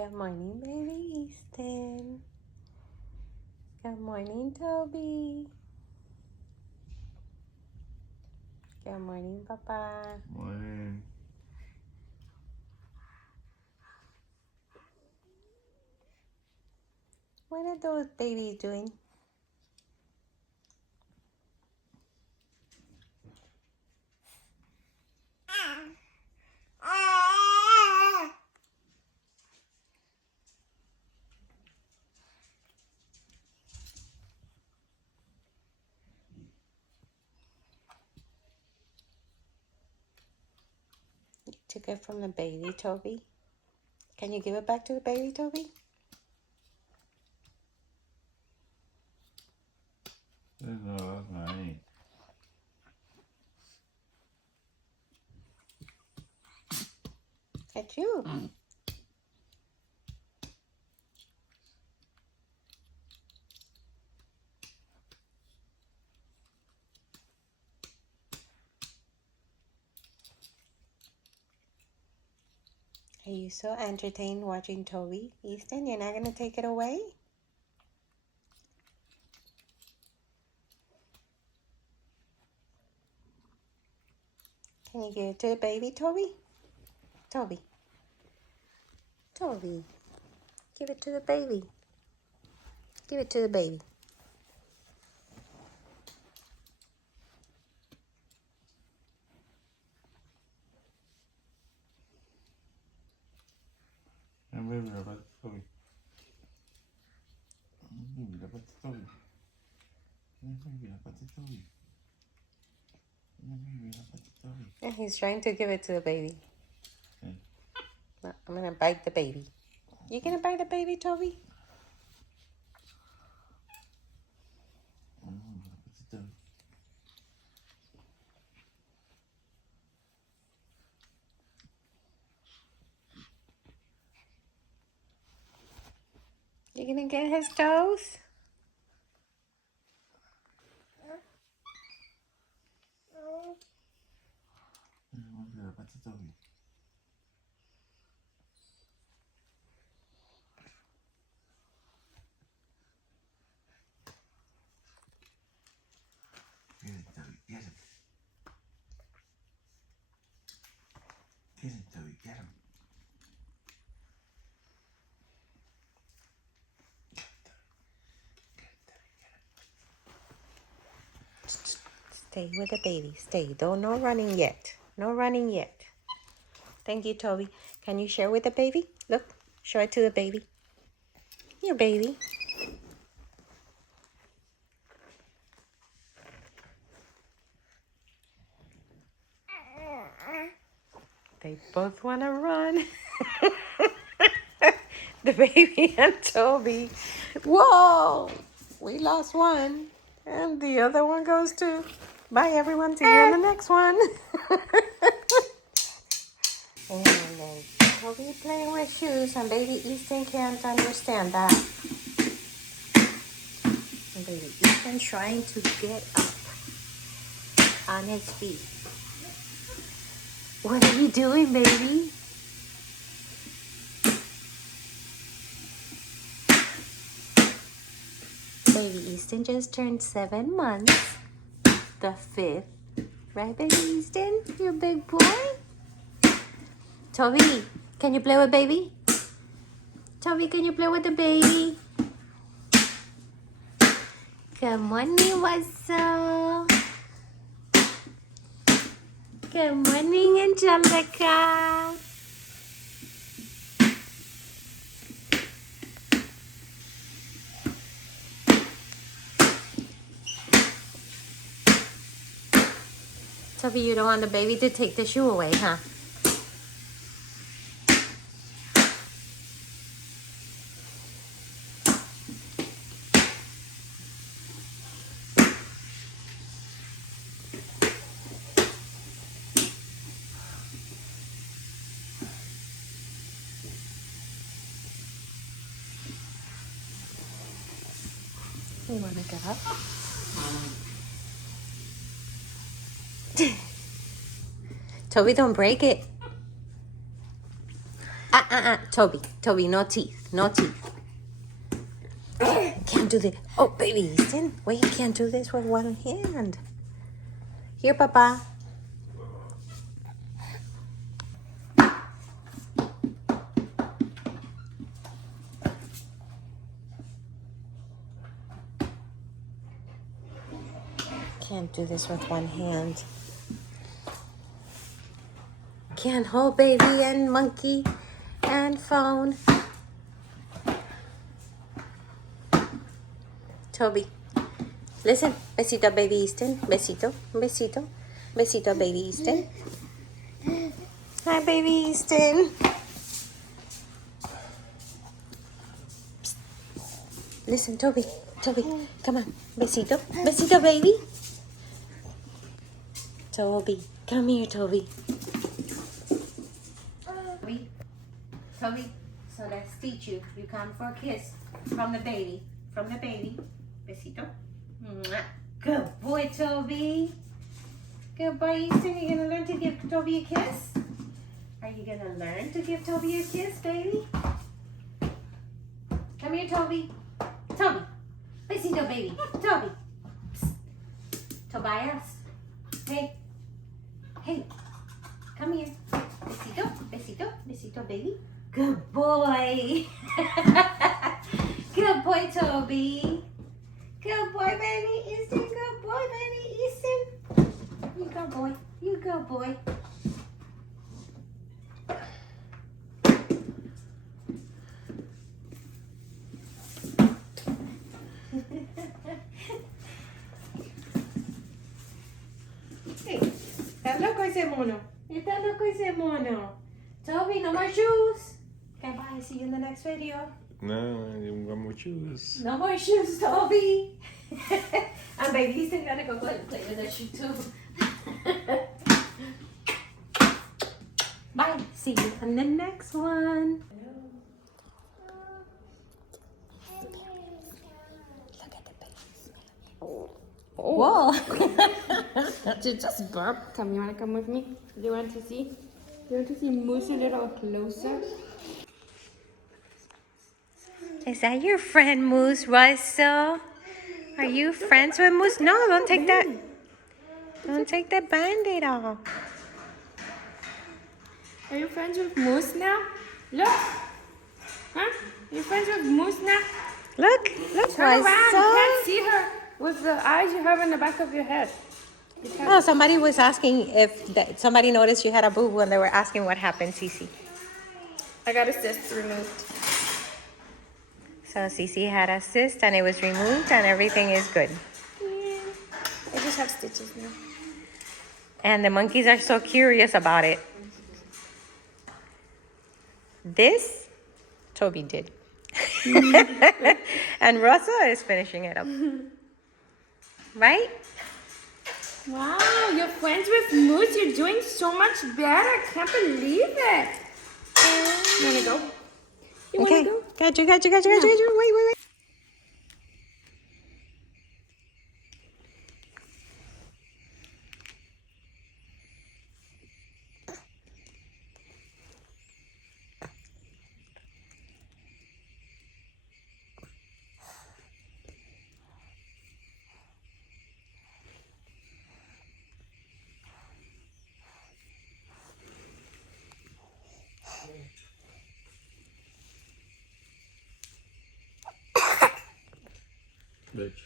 Good morning, baby Easton. Good morning, Toby. Good morning, Papa. Morning. What are those babies doing? You took it from the baby, Toby. Can you give it back to the baby, Toby? No, that's mine. At you. Are you so entertained watching Toby, Easton? You're not going to take it away? Can you give it to the baby, Toby? Toby. Toby. Give it to the baby. Give it to the baby. Baby dapat Toby. Baby dapat Toby. Baby dapat Toby. Baby dapat Toby. And he's trying to give it to the baby. Okay. No, I'm going to bite the baby. You going to bite the baby, Toby? Dapat Toby. You going to get his toes? Baby dapat Toby. Get it, Toby. Get him. Get him, Toby. Get him. Stay with the baby. Stay. Don't no running yet. No running yet. Thank you, Toby. Can you share with the baby? Look. Show it to the baby. Here, baby. They both want to run. The baby and Toby. Whoa! We lost one. And the other one goes too. Bye, everyone. See you on the next one. And then Toby playing with shoes, and baby Easton can't understand that. And baby Easton trying to get up on his feet. What are you doing, baby? Baby Easton just turned 7 months. The 5th. Right, baby Easton? You big boy? Toby, can you play with baby? Toby, can you play with the baby? Good morning, what's up? Good morning, Angelica. Toby, you don't want the baby to take the shoe away, huh? You want to get up? Toby, don't break it. Toby, no teeth, no teeth. Can't do this. Oh, baby Easton, wait, can't do this with one hand. Here, Papa. Can't do this with one hand. Can't hold baby and monkey and phone. Toby, listen. Besito, baby Easton. Besito, besito, besito, baby Easton. Hi, baby Easton. Psst. Listen, Toby, come on. Besito, besito, baby. Toby, come here, Toby. Toby, so let's teach you. You come for a kiss from the baby. Besito. Mwah. Good boy, Toby. Good boy, Easton. You gonna learn to give Toby a kiss? Are you gonna learn to give Toby a kiss, baby? Come here, Toby. Toby. Besito, baby. Toby. Psst. Tobias. Hey. Come here. Besito, baby. Good boy. Good boy, Toby. Good boy, baby Easton. Good boy, baby Easton. You go, boy. Hey, está loco ese mono. Toby, no more shoes. Okay, bye. See you in the next video. No, I didn't want more shoes. No more shoes, Toby. And baby Easton gotta go and play with that shoe too. Bye. See you in the next one. Look at the babies. Whoa. You just burped. Come, you wanna come with me? Do you want to see? You want to see Moose a little closer? Is that your friend Moose Russell? Are you friends with Moose? No, don't take that. Don't take the band-aid off. Are you friends with Moose now? Look. Huh? Are you friends with Moose now? Look, Turn around. You Russell. can't see her with the eyes you have in the back of your head. Oh, somebody was asking if somebody noticed you had a boo-boo and they were asking what happened, Cece. I got a cyst removed. So Cece had a cyst and it was removed and everything is good. Yeah. I just have stitches now. And the monkeys are so curious about it. This, Toby did. And Russell is finishing it up. Right? Wow, you're friends with Moose. You're doing so much better. I can't believe it. You wanna go? You Okay. wanna go? Got you. Wait. Bitch.